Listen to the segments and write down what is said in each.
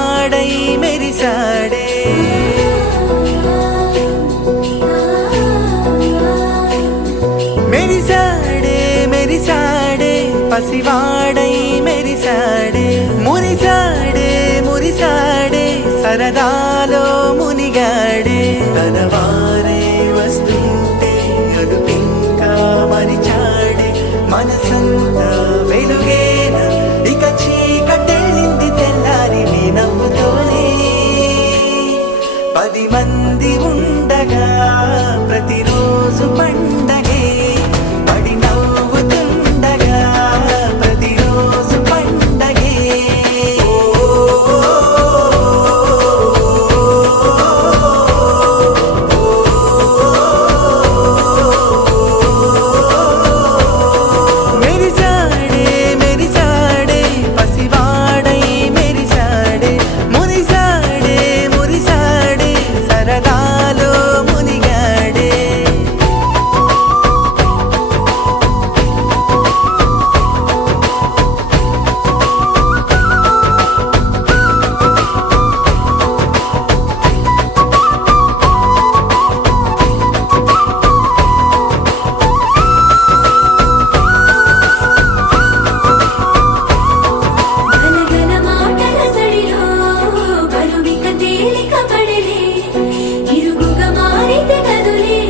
పసివాడై మెరిసాడే మెరిసాడే మెరిసాడే పసివాడై మెరిసాడే మురిసాడే మురిసాడే సరదాలో మునిగాడే తనవారే వస్తుంటే అదుపింకా మరిచాడే మనసంతా వెలుగేన ఇక చీకటెళ్ళింది తెల్లారి నీ నవ్వుతోనే 10 మంది ఉండగా ప్రతిరోజు పండగే పడి నవ్వుతుండగా ప్రతిరోజు పండగే మెరిసాడే మెరిసాడే పసివాడై మెరిసాడే మురిసాడే మురిసాడే సరదాలో మునిగాడే గలగల మాటల సడిలో బరువిక తేలిక పడలే ఇరుగుగా మారితే కదులే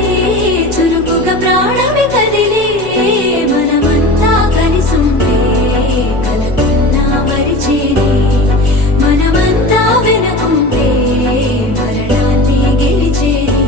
చురుకుగా ప్రాణమి కదిలే మనమంతా కలిసుంటే కలకున్నా మరిచేనే మనమంతా వెనకుంటే మరణాన్ని గెలిచేనే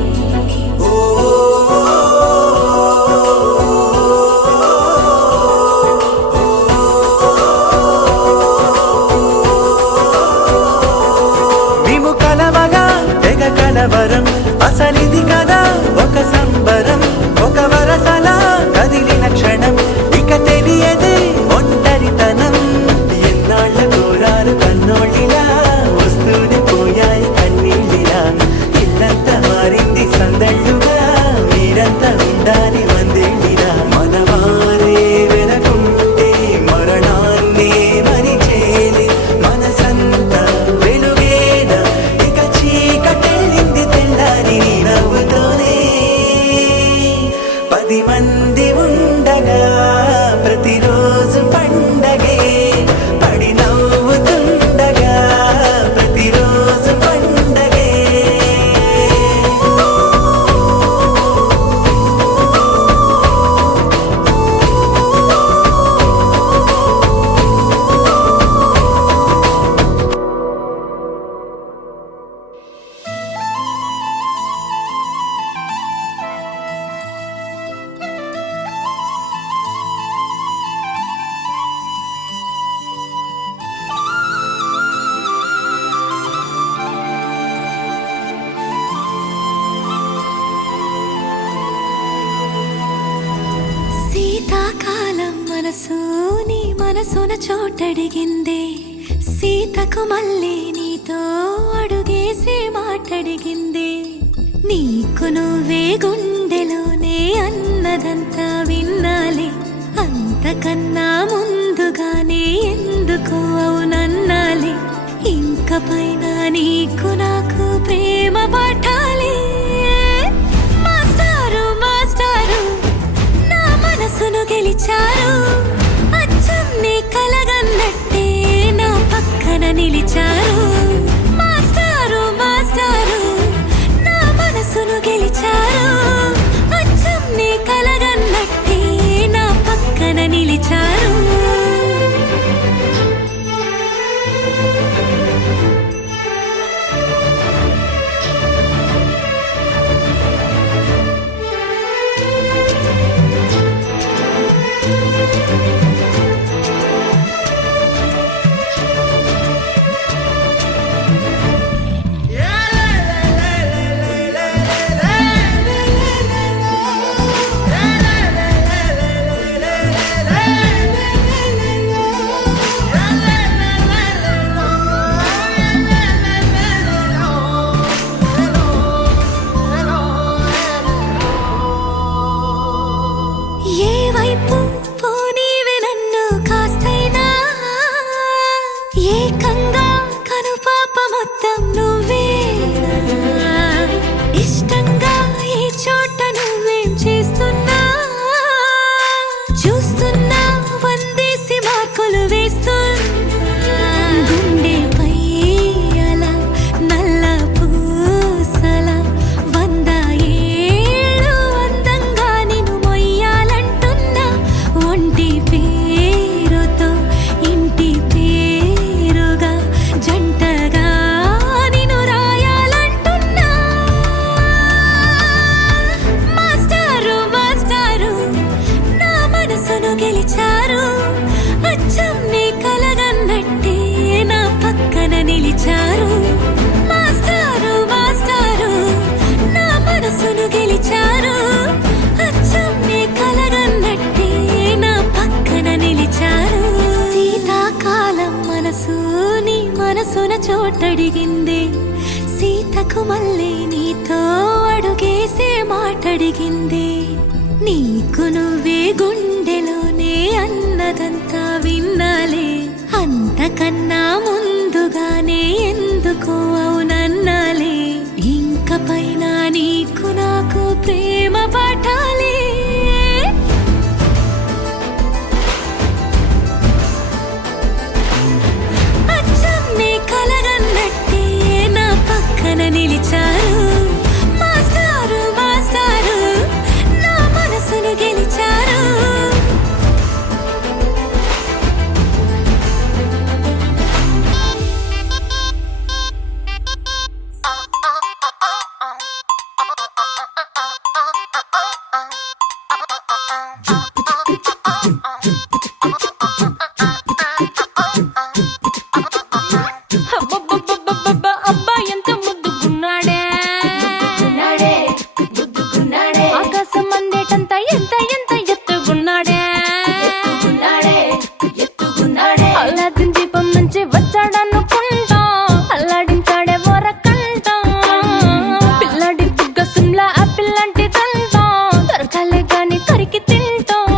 మేము కలవగా తెగ కలవరం అసలిది కదా ఒక సంబరం ఒక వరసలా కదిలిన క్షణం ఇక తెలియదే ఒంటరితనం ఎన్నాళ్ళ కోరాలు కన్నోళ్ళిలా వస్తూనే పోయాయి కన్నీళ్ళిలా ఇల్లంతా మారింది సందళ్ళుగా మీరంతా ఉండాలి వందేళ్ళిలా మనవారే వెనకుంటే మరణాన్నే మరిచేది మనసంతా వెలుగేన ఇక చీకటెళ్ళింది తెల్లారి నీ నవ్వుతోనే 10 మంది ఉండగా ప్రతిరోజు పండగే పడి నవ్వుతుండగా ప్రతిరోజు పండగే శీతాకాలం మనసు నీ మనసున చోటడిగిందే సీతకు మళ్ళీ నీతో అడుగేసి మాటడిగిందే నీకు నువ్వే గుండెలోనే అన్నదంతా విన్నాలే అంతకన్నా ముందుగానే ఎందుకు అవునన్నాలే ఇంక పైన నీకు నాకు ప్రేమ పాఠాలే మాస్టారు మాస్టారు నా మనసును గెలిచారు అచ్చం నీ కలగన్నట్టే నా పక్కన నిలిచారు మాస్టారు మాస్టారు నా మనసును గెలిచారు అచ్చం నీ కలగన్నట్టే నా పక్కన నిలిచారు మొత్తం నువ్వేనా ఇష్టంగా ఈ చోట నువ్వేం చేస్తున్నా చూస్తున్నా వందేసి మార్కులు వేస్తున్నా గుండెపై అలా నల్ల పూసల 100 ఏళ్ళు అందంగా నిన్ను మొయ్యాలంటున్నా ఒంటి పేరుతో ఇంటి పేరుగా జంటగా నిన్ను రాయాలంటున్నా మాస్టారు మాస్టారు నా మనసును గెలిచారు అచ్చం నీ కలగన్నట్టే నా పక్కన నిలిచారు మాస్టారు మాస్టారు నా మనసును గెలిచారు అచ్చం నీ కలగన్నట్టే నా పక్కన నిలిచారు శీతాకాలం మనసు నీ మనసున చోటడిగింది సీతకు మళ్ళీ నీతో అడుగేసే మాటడిగింది నీకు నువ్వే గుండెలోనే అన్నదంతా విన్నాలే అంతకన్నా ముందుగానే ఎందుకు అవునన్నాలే ఇంక పైన నీకు నాకు ప్రేమ పాఠాలే అచ్చం నీ కలగన్నట్టే నా పక్కన నిలిచారు మాస్టారు మాస్టారు నా మనసును గెలిచారు అబ్బబ్బబ్బబ్బబ్బ అబ్బాయి ఎంత ముద్దుగున్నాడే ఆకాశం అందేటంత ఎంత ఎంత ఎత్తుగున్నాడే అల్లాదిన్ దీపం నుంచి వచ్చాడనుకుంటా అల్లాడించాడే వరకంట పిల్లడి బుగ్గ సిమ్లా ఆపిల్ లాంటిదంతా దొరకాలే గాని కరికి తింటాం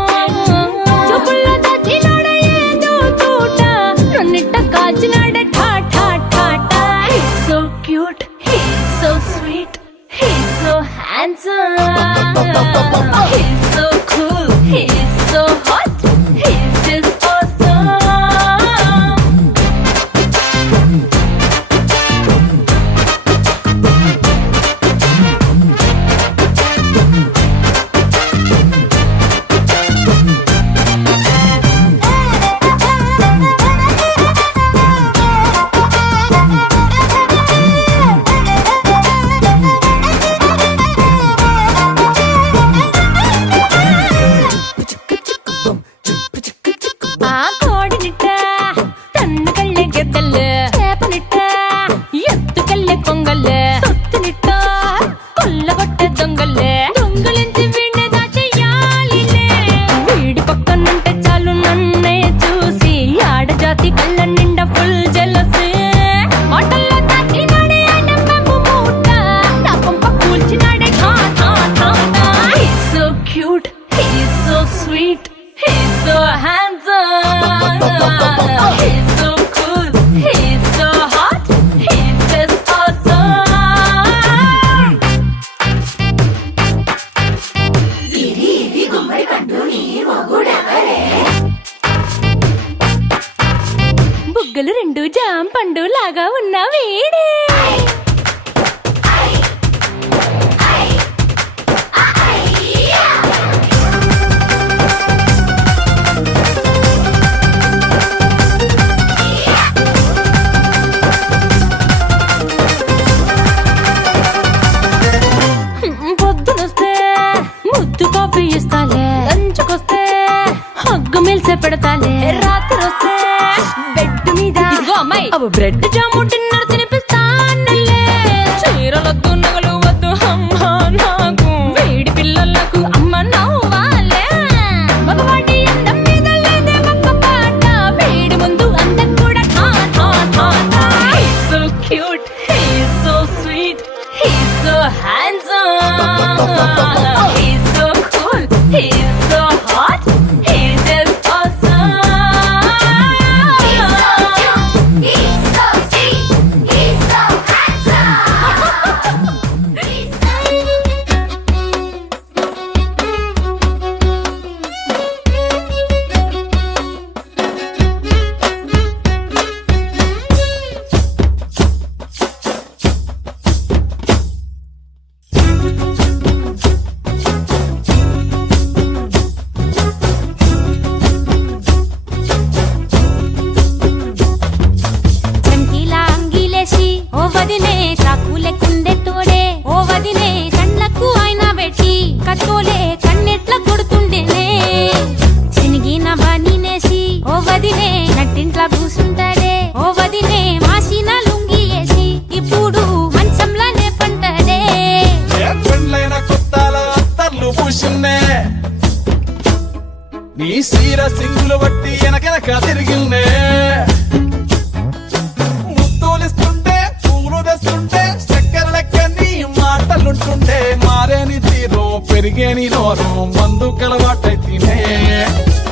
చూపుల్లో దాచినాడే ఏదో తోట నన్నిట్ట కాచినాడే ఠా ఠా ఠా ఠా He's so cute, he's so sweet, he's so handsome, he's so cool, he's so hot, he's just awesome. ఆ కోడినిట్ట తన్ను కళ్ళే గెద్దలు చేపనిట్ట ఎత్తుకెళ్ళే కొంగల్లే సొత్తునిట్ట కొల్లగొట్టే దొంగలించి వీణ్ణి దాచేయాలిలే వీడి పక్కనుంటే చాలు నన్నే చూసి ఆడజాతి కళ్ళ నిండా ఫుల్ జెలసీ మాటల్లో దాచినాడే నమ్మము మూట నా కొంప కూల్చినాడే ఠా ఠా ఠా ఠా He's so cute, he's so sweet, he's so handsome, he's so cool, he's so hot, he's just awesome. బుగ్గలు రెండు జాం పండు లాగా ఉన్న వీడే పొద్దునొస్తే ముద్దు కాఫీ ఇస్తాలే లంచుకొస్తే హగ్గు మిల్సే పెడతాలే రాత్రి వస్తే బెడ్ మీద ఇదిగో అమ్మాయి అవి బ్రెడ్ జాము డిన్నర్ తినిపిస్తానులే చీరలొద్దు నగలు వద్దు అమ్మా నాకు వేడి పిల్లలకు అమ్మ నవ్వాలే మగవాడి అందం మీద లేదే ఒక్క పాట వేడి ముందు అందం కూడా ఠా ఠా ఠా ఠా He's so cute, he's so sweet, he's so handsome, he's so cool, he's so hot, he's just awesome. He's so cute, he's so sweet, he's so వదినే చాకులెక్కుండే తోడే ఓ వదినే కళ్ళకు ఆయన పెట్టి కట్టోలే కన్నెట్ల కొడుతుండేనే చినిగిన బానినేసి ఓ వదినే నట్టింట్లా కూసుంటాడే ఓ వదినే మాసిన లుంగి వేసి ఇప్పుడు మంచంలానే పంటాడే పెళ్ళైన కొత్తాల అత్తర్లు పూసిన్నే నీ సీర సింగులు బట్టి వెనకెనక తిరిగిన్నే ముత్తూలిస్తుంటే పూలు తెస్తుంటే చక్కెర లెక్క నీ మాటలుంటుంటే మారేని తీరు పెరిగేని నోరు మందు కలవాటైతేనే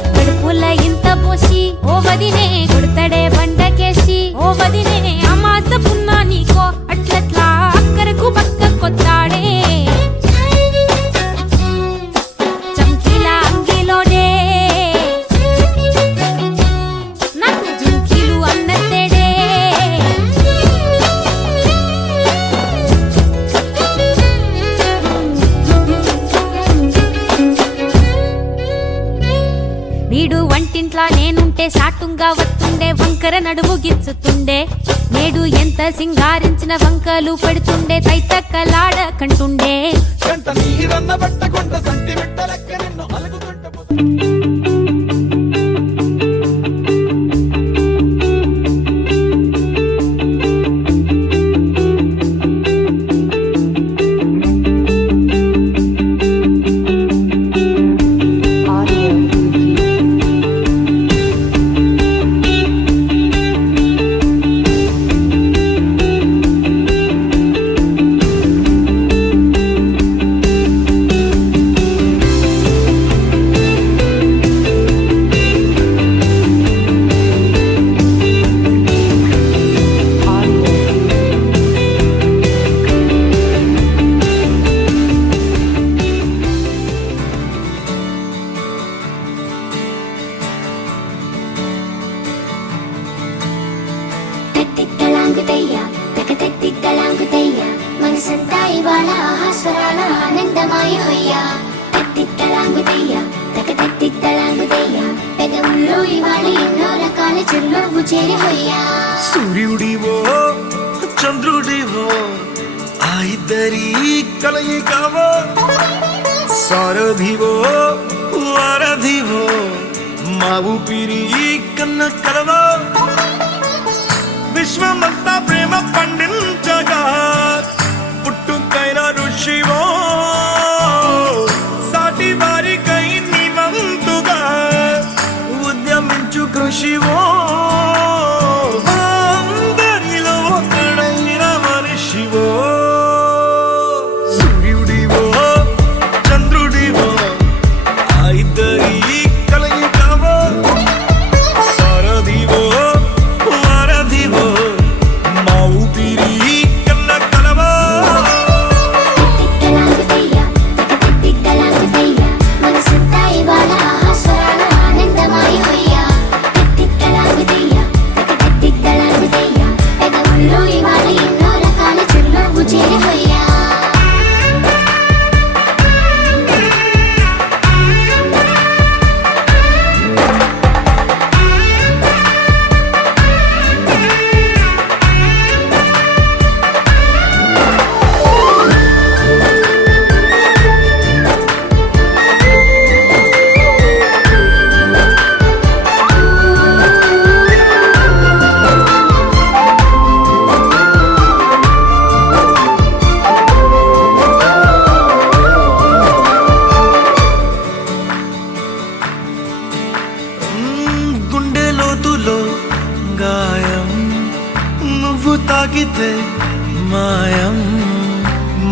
కడుపుల ఇంత పోసి ఓ వదినే కొడతాడే బండకేసి ఓ వదినే అమాస పున్నా నీకో అట్లట్లా అక్కరకు పక్క కొత్తాడే చంకీల అంగిలోడే నాకు జుంకీలు అన్నతేడే వీడు వంటింట్లా నేనుంటే సాటుంగా వస్తుండే వంకర నడుము గిచ్చుతుండే నేడు ఎంత సింగారించిన వంకలు పెడుతుండే తైతక్కలాడ కంటుండే కంట నీరన్న పట్టకుండా సంటి బిడ్డ లెక్క నిన్ను అలుగుతుంటే తిక్కలాంగుతయ్యా తిక్కలాంగుతయ్యా మనసంతా ఇవాళ ఆహాస్వరాల ఆనందమాయ హొయ్యా తిక్కలాంగుతయ్యా తిక్కలాంగుతయ్యా పెదవుల్లో ఇవాళ ఎన్నో రకాల చిరునవ్వు చేరి హొయ్యా సూర్యుడివో చంద్రుడివో ఆ ఇద్దరి కలయికవో సారథివో వారధివో మా ఊపిరి కన్న కలవో విశ్వమంతా ప్రేమ పండించగా పుట్టుకైన ఋషివో సాటి వారికై నివంతుగా ఉద్యమించు కృషివో అందరిలో ఒకడైన మనిషివో సూర్యుడివో చంద్రుడివో ఆ ఇద్దరి కలయికవో సారథివో వారధివో మా ఊపిరి కన్న కలవో తిక్కలాంగుతయ్యా తిక్కలాంగుతయ్యా మనసంతా ఇవాళ ఆహాస్వరాల ఆనందమాయ హొయ్యా తిక్కలాంగుతయ్యా తిక్కలాంగుతయ్యా పెదవుల్లో ఇవాళ ఎన్నో రకాల చిరునవ్వు చేరి హొయ్యా గుండె లోతులో గాయం నువ్వు తాకితే మాయం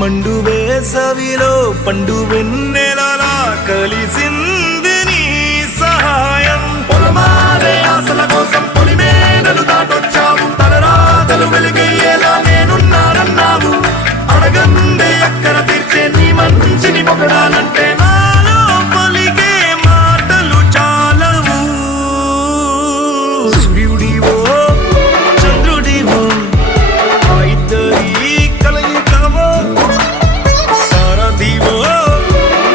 మండు వేసవిలో పండు వెన్నెలలా కలిసింది నీ సహాయం పొలమారే ఆశల కోసం పొలిమేనలు దాటొచ్చావు తలరాతలు వెలుగయ్యేలా నేనున్నానన్నావు అడగందే అక్కర తీర్చే నీ మంచిని పొగడాలంటే నాలో పలికే మాటలు చాలవు సూర్యుడివో చంద్రుడివో ఆ ఇద్దరి కలయికవో సారథివో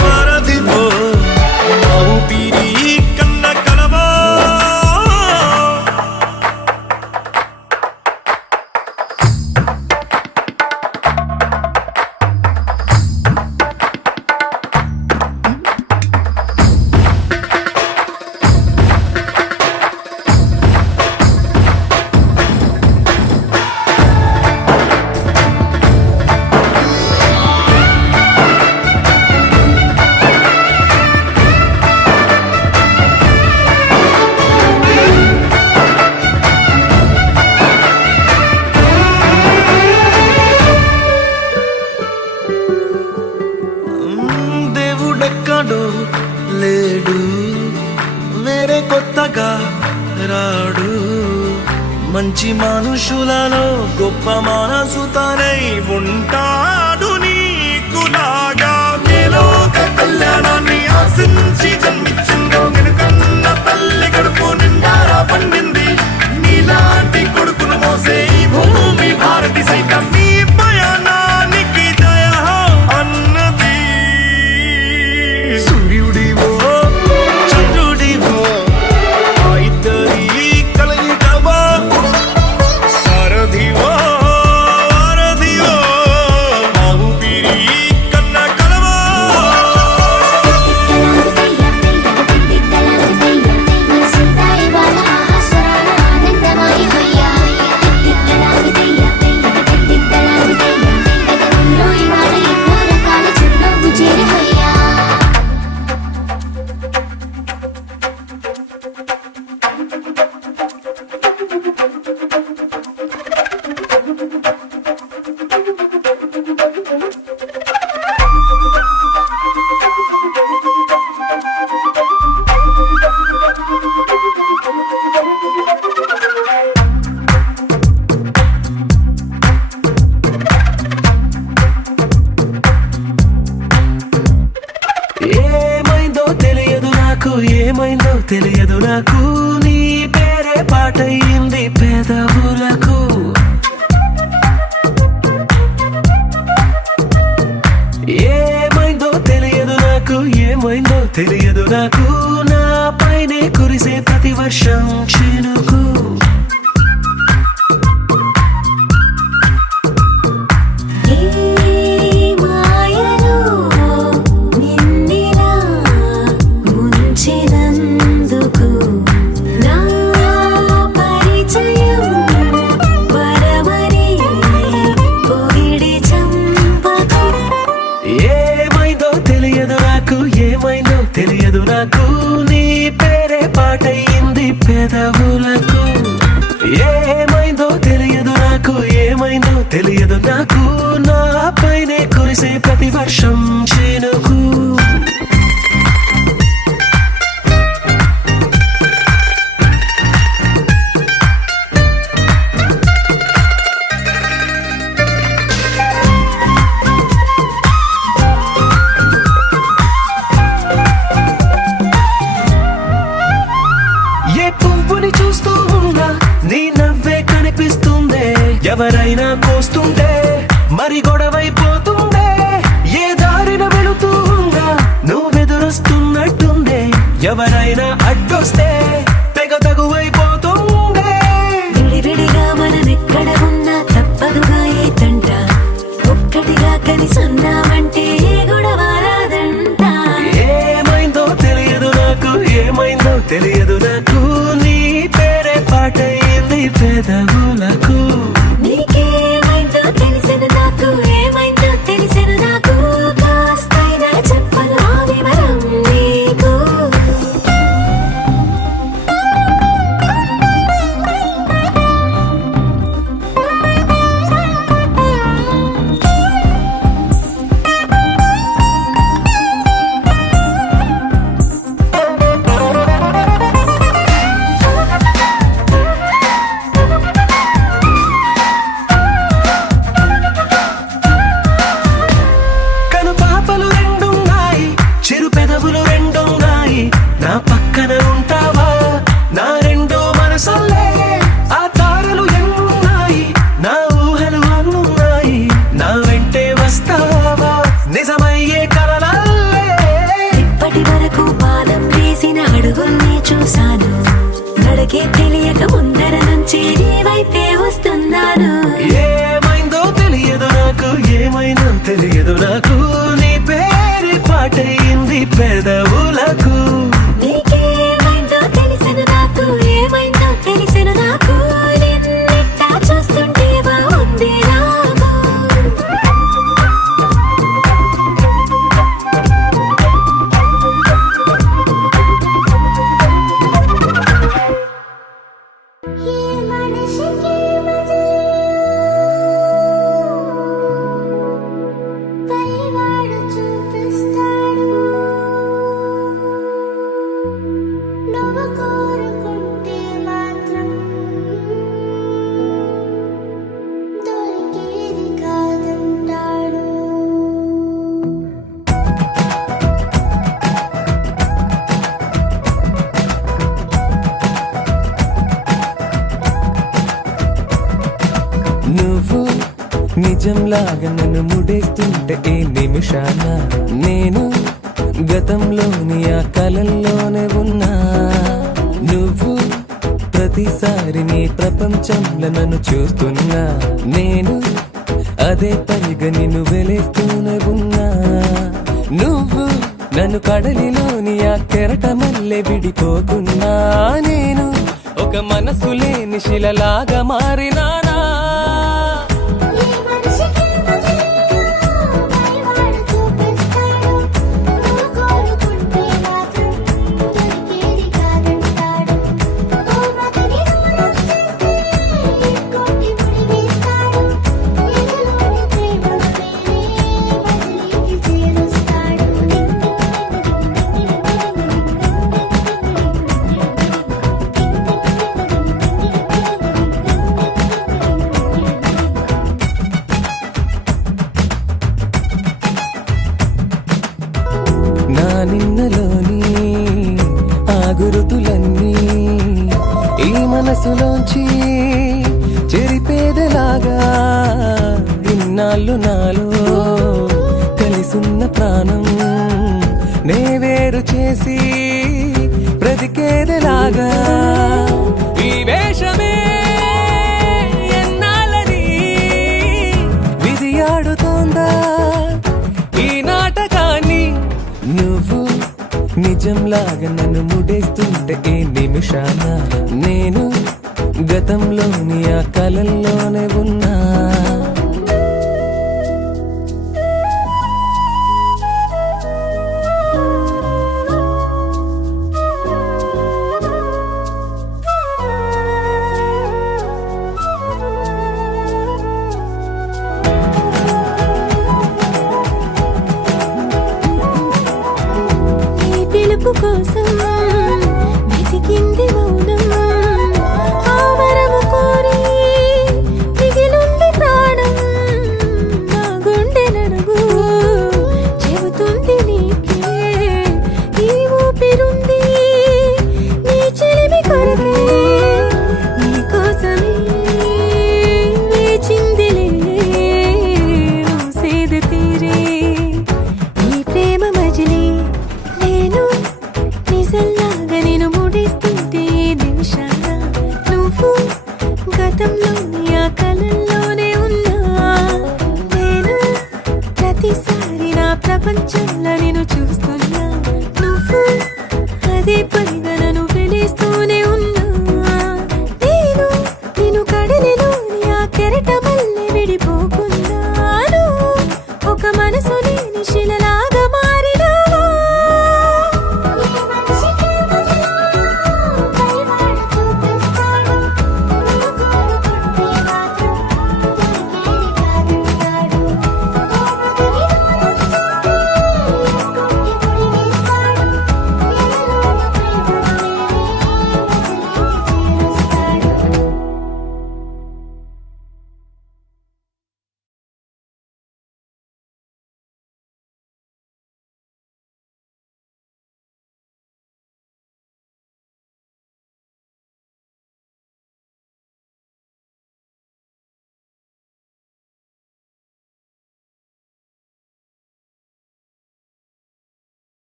వారధివో కొత్తగా రాడు. మంచి మనుషులలో గొప్ప మనసు తనై ఉంటాడు. నీకులాగా మేలోక కళ్యాణాన్ని ఆశించి జన్మించిందో వెనుకన్న తల్లి కడుపు నిండారా పండింది. నీలాంటి కొడుకును మోసే ఈ భూమి భారతి సైతం నీ పయనానికి జయ అన్నది. సూర్యుడివో చంద్రుడివో ఆ ఇద్దరి కలయికవో, సారథివో వారధివో ఆ ఊపిరి కన్న కలవో. మనసంతా ఇవాళ ఆహాస్వరాల ఆనందమయమయ్యా. పెదవుల్లో ఇవాళ ఎన్నో రకాల చిరునవ్వు చేరమయ్యా. ఏమైందో తెలియదు నాకు, ఏమైందో తెలియదు నాకు, నీ పేరే పాటయింది పెదవులకు. ఏమైందో తెలియదు నాకు, ఏమైందో తెలియదు నాకు, నా పైనే కురిసే ప్రతి వర్షం చినుకు. మాయలో నిన్నిలా ముంచినందుకు నా పరిచయం వరమని పొగిడి చంపకు. ఏమైందో తెలియదు నాకు, ఏమైందో తెలియదు నాకు, నీ పేరే పాటయింది పెదవులకు. ఏమైందో తెలియదు నాకు, ఏమైందో తెలియదు నాకు, నా పైనే కురిసే ప్రతి వర్షం చినుకు. ఏ పువ్వుని చూస్తూ ఉన్నా నీ నవ్వే కనిపిస్తుందే. ఎవరైనా కోస్తుంటే మరి గొడవైపోతుందే. ఏ దారిన వెళుతూ ఉన్నా నువ్వెదురొస్తున్నట్టుందే. ఎవరైనా అడ్డొస్తే తెగ తగువైపోతుందే. విడివిడిగా మనమెక్కడ ఉన్నా తప్పదుగా ఏ తంట. ఒక్కటిగా కలిసున్నామంటే ఏ గొడవ రాదంట. ఏమైందో తెలియదు నాకు, ఏమైందో తెలియదు నాకు, నీ పేరే పాటయింది పెదవులకు. నీకేమైందో తెలిసిన నాకు, ఏమైందో తెలిసిన నాకు, కాస్తైనా చెప్పను ఆ వివరం నీకు. కను పాపలు రెండున్నాయి, చిరు పెదవులు రెండున్నాయి, నా పక్కన ఉంటావా నా రెండో మనసల్లే. ఆ తారలు ఎన్నున్నాయి, నా ఊహలు అన్నున్నాయి, నా వెంటే వస్తావా నిజమయ్యే కలలల్లే. ఇప్పటి వరకు పాదం వేసిన అడుగుల్ని చూశాను. నడకే తెలియక ముందర నుంచి నీ వైపే వస్తున్నాను. ఏమైందో తెలియదు నాకు, ఏమైందో తెలియదు నాకు, నీ పేరే పాటయింది పెదవులకు. నీకేమైందో తెలిసిన నాకు, ఏమైందో తెలిసిన నాకు, నిన్నిట్టా చూస్తుంటే బాగుంది నాకు. నిజంలాగా నన్ను ముడేస్తుంటే ఈ నిమిషాన నేను గతంలోని ఆ కలల్లోనే ఉన్నా. నువ్వు ప్రతిసారి నీ ప్రపంచంలో నన్ను చూస్తున్నా. నేను అదే పనిగా నిన్ను వెలేస్తూనే ఉన్నా. నువ్వు నన్ను కడలిలోని ఆ కెరటమల్లె విడిపోకున్నా. నేను ఒక మనసు లేని శిలలాగా మారినానా. ఈ మనిషికి పైవాడు చూపిస్తాడు, నువ్వు కోరుకుంటే మాత్రం దొరికేది కాదంటాడు. ఓ మగని దూరం చేస్తే ఇంకోటి ముడివేస్తాడు, ఎదలోని ప్రేమను వేరే బదిలీకి చేరుస్తాడు. నా నిన్నలోని ఆ గురుతులన్నీ ఈ మనసులోంచి చెరిపేదలాగా ఇన్నాళ్ళు నాలో కలిసున్న ప్రాణం నే వేరు చేసి బ్రతికేదలాగా. ఈ వేషమే ఎన్నాళ్ళని విధి ఆడుతోందా ఈ నాటకాన్ని. నువ్వు నిజంలాగా నన్ను ముడేస్తుంటే ఈ నిమిషాన నేను గతంలోని ఆ కలల్లోనే ఉన్నా.